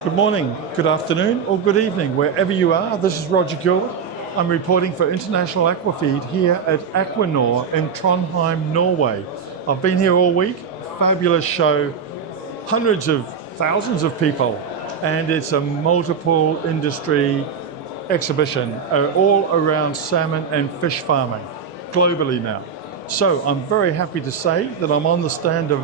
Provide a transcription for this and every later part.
Good morning, good afternoon, or good evening, wherever you are. This is Roger Gilbert. I'm reporting for International Aquafeed here at Aqua Nor in Trondheim, Norway. I've been here all week, fabulous show, hundreds of thousands of people, and it's a multiple industry exhibition all around salmon and fish farming globally now. So I'm very happy to say that I'm on the stand of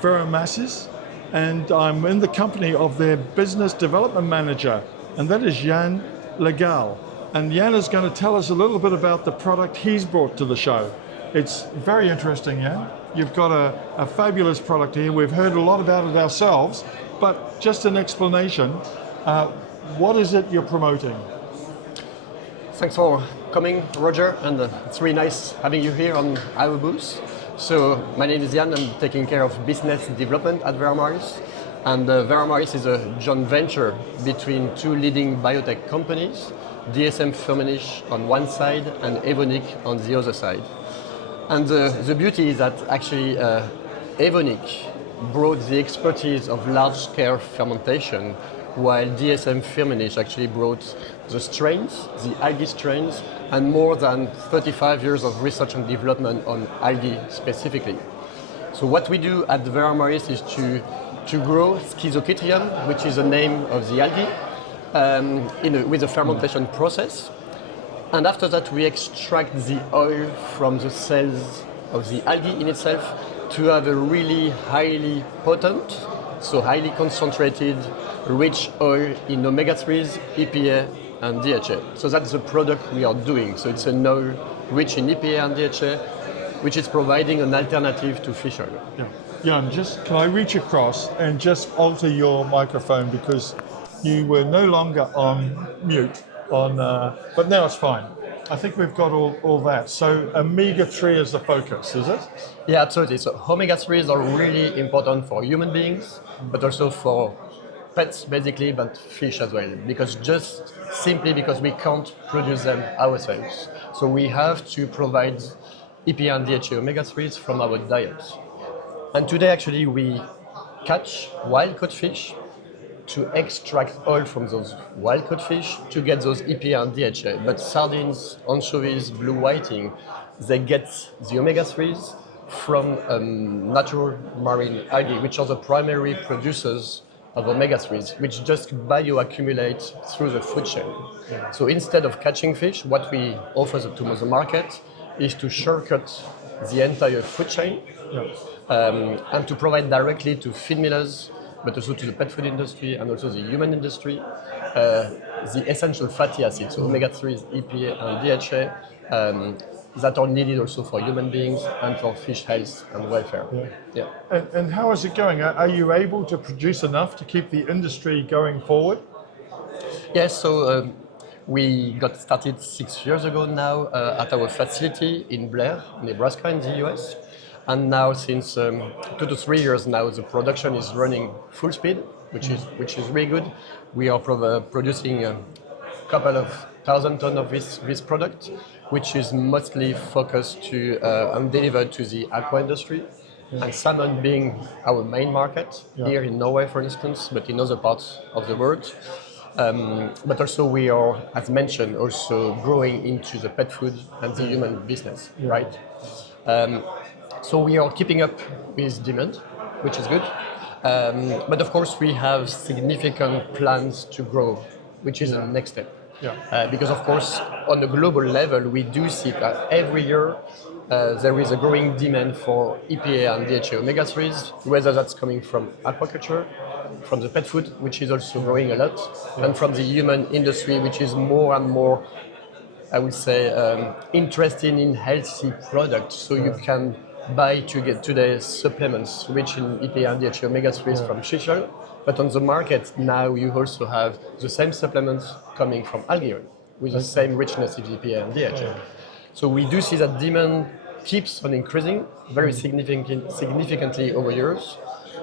Veramaris, and I'm in the company of their business development manager, and that is Yann Le Gal. And Yann is going to tell us a little bit about the product he's brought to the show. It's very interesting, Yann. You've got a fabulous product here. We've heard a lot about it ourselves, but just an explanation. What is it you're promoting? Thanks for coming, Roger, and it's really nice having you here on our booth. So my name is Yann, I'm taking care of business development at Veramaris. And Veramaris is a joint venture between two leading biotech companies, DSM-Firmenich on one side and Evonik on the other side. And the beauty is that actually Evonik brought the expertise of large-scale fermentation, while DSM-Firmenich actually brought the strains, the algae strains, and more than 35 years of research and development on algae specifically. So what we do at Veramaris is to grow Schizochitrium, which is the name of the algae, with a fermentation process. And after that, we extract the oil from the cells of the algae in itself to have a really highly potent, so highly concentrated, rich oil in omega-3s, EPA, and DHA. So that's the product we are doing. So it's an oil rich in EPA and DHA, which is providing an alternative to fish oil. Yeah. Jan, can I reach across and just alter your microphone because you were no longer on mute, but now it's fine. I think we've got all that. So omega-3 is the focus, is it? Yeah, absolutely. So omega-3s are really important for human beings, but also for pets basically, but fish as well, because because we can't produce them ourselves. So we have to provide EPA and DHA omega-3s from our diet. And today actually we catch wild-caught fish to extract oil from those wild-caught fish to get those EPA and DHA. But sardines, anchovies, blue whiting, they get the omega-3s from natural marine algae, which are the primary producers of omega-3s, which just bioaccumulate through the food chain. Yeah. So instead of catching fish, what we offer to the market is to shortcut the entire food chain, and to provide directly to feed millers, but also to the pet food industry and also the human industry, the essential fatty acids, so omega-3s, EPA and DHA, that are needed also for human beings and for fish health and welfare. Yeah. And how is it going? Are you able to produce enough to keep the industry going forward? Yes, so we got started 6 years ago now at our facility in Blair, Nebraska in the US. And now since 2 to 3 years now, the production is running full speed, which is really good. We are producing a couple of thousand tons of this product, which is mostly focused to and delivered to the aqua industry, and salmon being our main market here in Norway, for instance, but in other parts of the world. But also we are, as mentioned, also growing into the pet food and the human business, right? So we are keeping up with demand, which is good. But of course we have significant plans to grow, which is the next step. Because of course, on a global level, we do see that every year there is a growing demand for EPA and DHA omega-3s, whether that's coming from aquaculture, from the pet food, which is also growing a lot, and from the human industry, which is more and more, I would say, interested in healthy products. So you can buy to get today supplements rich in EPA and DHA omega-3s from fish oil. But on the market now, you also have the same supplements coming from algae oil with the same richness of EPA and DHA. So we do see that demand keeps on increasing very significantly over years.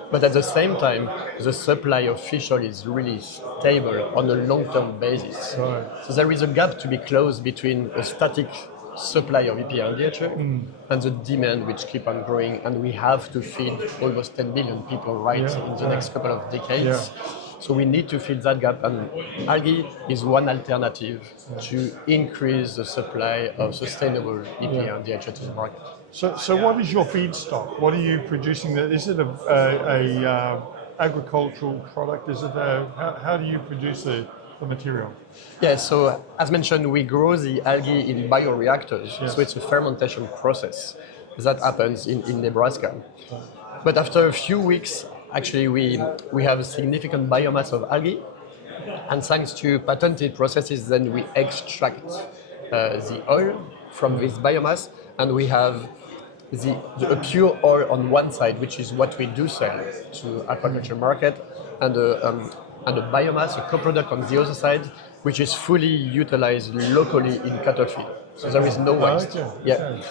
But at the same time, the supply of fish oil is really stable on a long-term basis. Right. So there is a gap to be closed between a static supply of EPA and DHA and the demand which keep on growing, and we have to feed almost 10 billion people in the next couple of decades. So we need to fill that gap, and algae is one alternative to increase the supply of sustainable EPA and DHA to the market. So what is your feedstock? What are you producing? Is it a agricultural product? Is it how do you produce the material? Yeah, so as mentioned, we grow the algae in bioreactors. Yes. So it's a fermentation process that happens in Nebraska. But after a few weeks, actually, we have a significant biomass of algae. And thanks to patented processes, then we extract the oil from this biomass, and we have a pure oil on one side, which is what we do sell to aquaculture market, and a biomass, a co-product on the other side, which is fully utilized locally in cattle feed. So there is no waste. Okay. Yeah.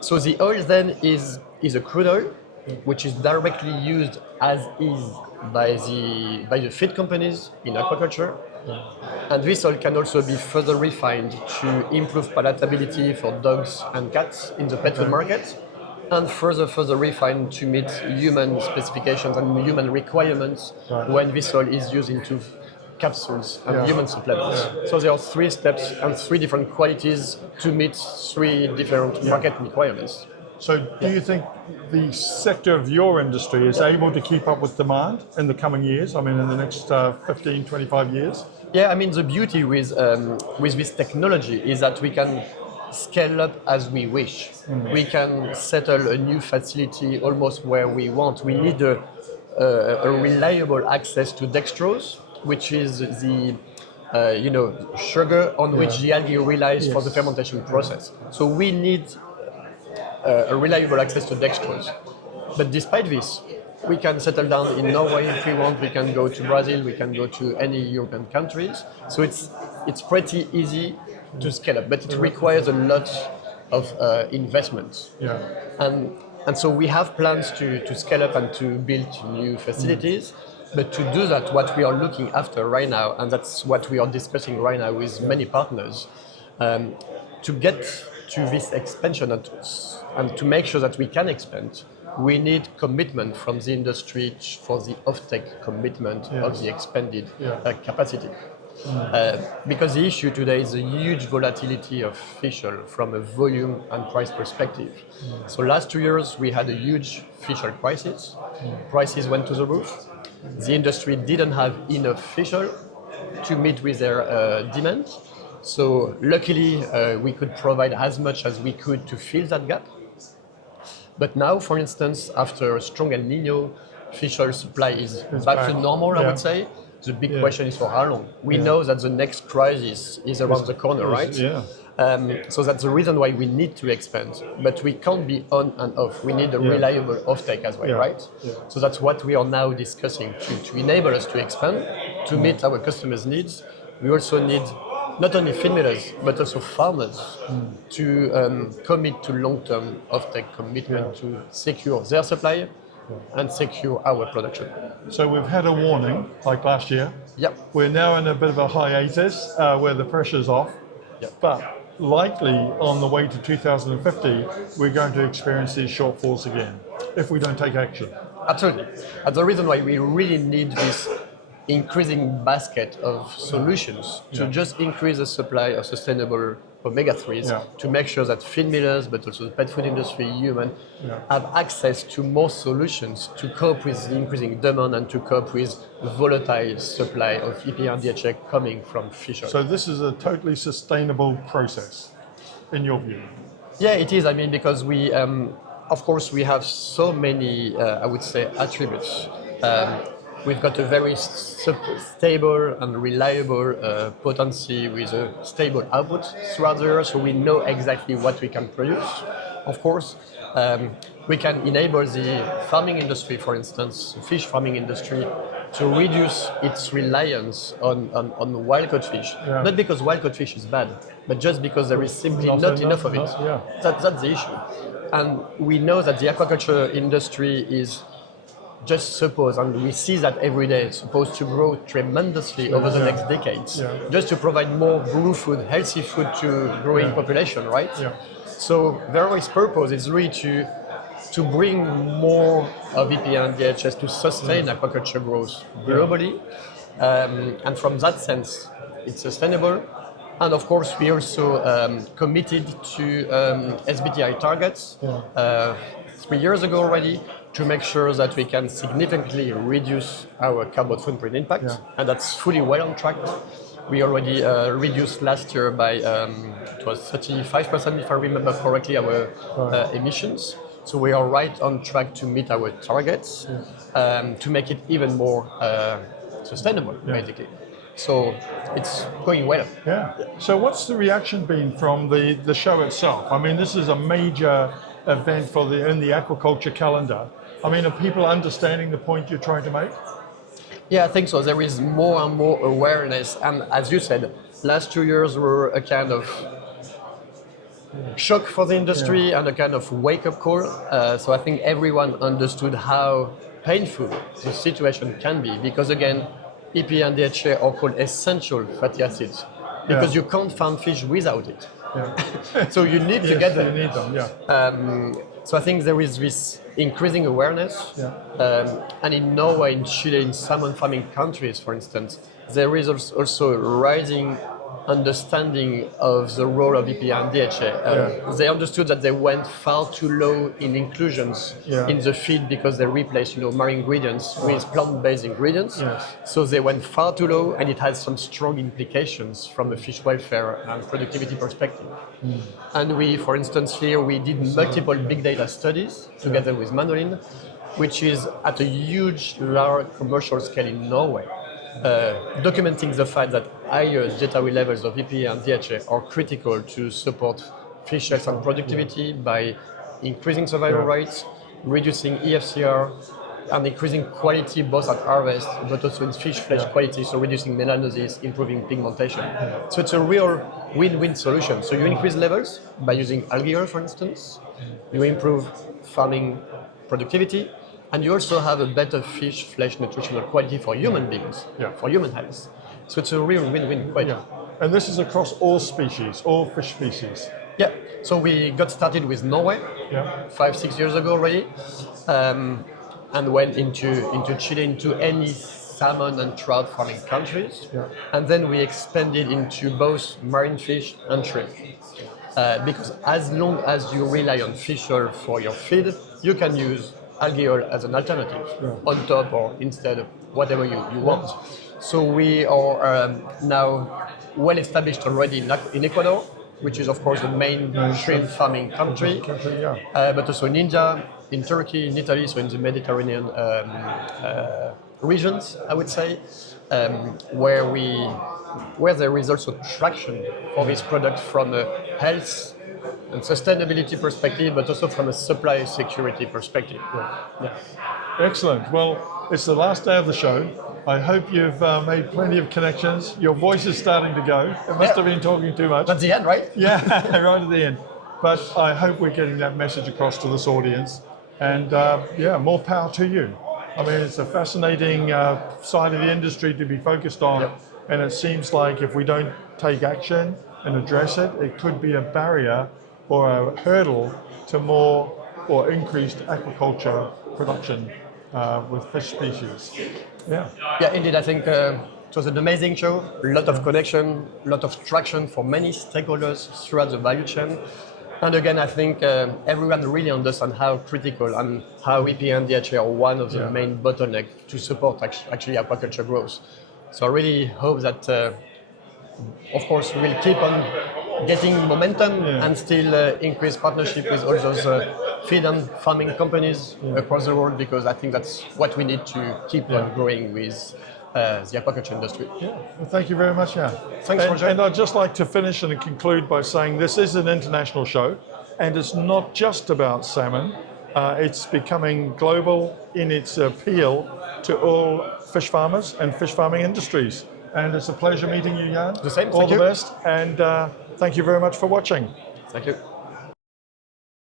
So the oil then is a crude oil, which is directly used as is by the feed companies in aquaculture. And this oil can also be further refined to improve palatability for dogs and cats in the pet food market, and further refined to meet human specifications and human requirements when this oil is used into capsules and human supplements. So there are 3 steps and 3 different qualities to meet 3 different market requirements. So do you think the sector of your industry is able to keep up with demand in the coming years? I mean, in the next 15, 25 years? Yeah, I mean, the beauty with this technology is that we can scale up as we wish. We can settle a new facility almost where we want. We need a reliable access to dextrose, which is the sugar on which the algae relies for the fermentation process. So we need a reliable access to dextrose. But despite this, we can settle down in Norway if we want. We can go to Brazil. We can go to any European countries. So it's pretty easy to scale up, but it requires a lot of investment. Yeah. And so we have plans to scale up and to build new facilities. But to do that, what we are looking after right now, and that's what we are discussing right now with many partners, to get to this expansion and to make sure that we can expand, we need commitment from the industry for the offtake commitment of the expanded capacity. Because the issue today is a huge volatility of fish oil from a volume and price perspective. So last 2 years we had a huge fish oil crisis. Prices went to the roof. The industry didn't have enough fish oil to meet with their demand. So luckily we could provide as much as we could to fill that gap. But now, for instance, after a strong El Nino, fish oil supply is back to normal, I would say. The big question is for how long? We know that the next crisis is around the corner, right? Yeah. So that's the reason why we need to expand. But we can't be on and off. We need a reliable offtake as well, right? Yeah. So that's what we are now discussing to enable us to expand, to meet our customers' needs. We also need not only feed millers, but also farmers to commit to long-term offtake commitment to secure their supply and secure our production. So we've had a warning, like last year. Yep. We're now in a bit of a hiatus where the pressure's off. Yep. But likely on the way to 2050, we're going to experience these shortfalls again if we don't take action. Absolutely. And the reason why we really need this increasing basket of solutions to just increase the supply of sustainable omega-3s to make sure that feed millers, but also the pet food industry, human, have access to more solutions to cope with the increasing demand and to cope with the volatile supply of EPA and DHA coming from fish oil. So this is a totally sustainable process, in your view? Yeah, it is. I mean, because we, of course, we have so many, I would say, attributes. We've got a very stable and reliable potency with a stable output throughout the year, so we know exactly what we can produce. Of course, we can enable the farming industry, for instance, the fish farming industry, to reduce its reliance on wild-caught fish. Not because wild-caught fish is bad, but just because there is simply not enough of it. That's the issue. And we know that the aquaculture industry is just supposed, and we see that every day, it's supposed to grow tremendously over the next decades, just to provide more blue food, healthy food to growing population, right? So Veramaris' purpose is really to to bring more of EPA and DHS to sustain aquaculture growth globally. And from that sense, it's sustainable. And of course, we also committed to SBTi targets 3 years ago already to make sure that we can significantly reduce our carbon footprint impact. And that's fully well on track. We already reduced last year by, it was 35% if I remember correctly, our emissions. So we are right on track to meet our targets to make it even more sustainable, basically. So it's going well. Yeah. So what's the reaction been from the show itself? I mean, this is a major event in the aquaculture calendar. I mean, are people understanding the point you're trying to make? Yeah, I think so. There is more and more awareness. And as you said, last 2 years were a kind of shock for the industry and a kind of wake-up call. So I think everyone understood how painful the situation can be. Because again, EPA and DHA are called essential fatty acids because you can't farm fish without it. So you need to get them. You need them, So I think there is this increasing awareness. And in Norway, in Chile, in salmon farming countries, for instance, there is also a rising understanding of the role of EPA and DHA. They understood that they went far too low in inclusions in the feed because they replaced, marine ingredients with plant-based ingredients. So they went far too low, and it has some strong implications from a fish welfare and productivity perspective. And we, for instance, here we did multiple big data studies together with Manolin, which is at a huge, large commercial scale in Norway. Documenting the fact that higher dietary levels of EPA and DHA are critical to support fish health and productivity by increasing survival rates, reducing EFCR, and increasing quality both at harvest but also in fish flesh quality, so reducing melanosis, improving pigmentation. So it's a real win-win solution. So you increase levels by using algae oil, for instance, you improve farming productivity, and you also have a better fish flesh nutritional quality for human beings, for human health. So it's a real win-win quality. And this is across all species, all fish species. Yeah, so we got started with Norway 5-6 years ago already, and went into Chile, into any salmon and trout farming countries. And then we expanded into both marine fish and shrimp. Because as long as you rely on fish oil for your feed, you can use algae oil as an alternative on top or instead of whatever you want. So we are now well established already in Ecuador, which is of course the main shrimp farming country, but also in India, in Turkey, in Italy, so in the Mediterranean regions, I would say, where there is also traction for this product from a health and sustainability perspective, but also from a supply security perspective. Excellent. Well, it's the last day of the show. I hope you've made plenty of connections. Your voice is starting to go. It must have been talking too much. That's the end, right? Yeah, right at the end. But I hope we're getting that message across to this audience. And more power to you. I mean, it's a fascinating side of the industry to be focused on. And it seems like if we don't take action and address it, it could be a barrier or a hurdle to more or increased aquaculture production with fish species. Yeah, indeed. I think it was an amazing show. A lot of connection, a lot of traction for many stakeholders throughout the value chain. And again, I think everyone really understands how critical and how EPA and DHA are one of the main bottlenecks to support actually aquaculture growth. So I really hope that, of course, we'll keep on getting momentum and still increase partnership with all those feed and farming companies across the world, because I think that's what we need to keep on growing with the aquaculture industry. Well, thank you very much, Yann. Thanks, Roger. And I'd just like to finish and conclude by saying this is an international show, and it's not just about salmon. It's becoming global in its appeal to all fish farmers and fish farming industries. And it's a pleasure meeting you, Yann. The same. All the best, and thank you very much for watching. Thank you.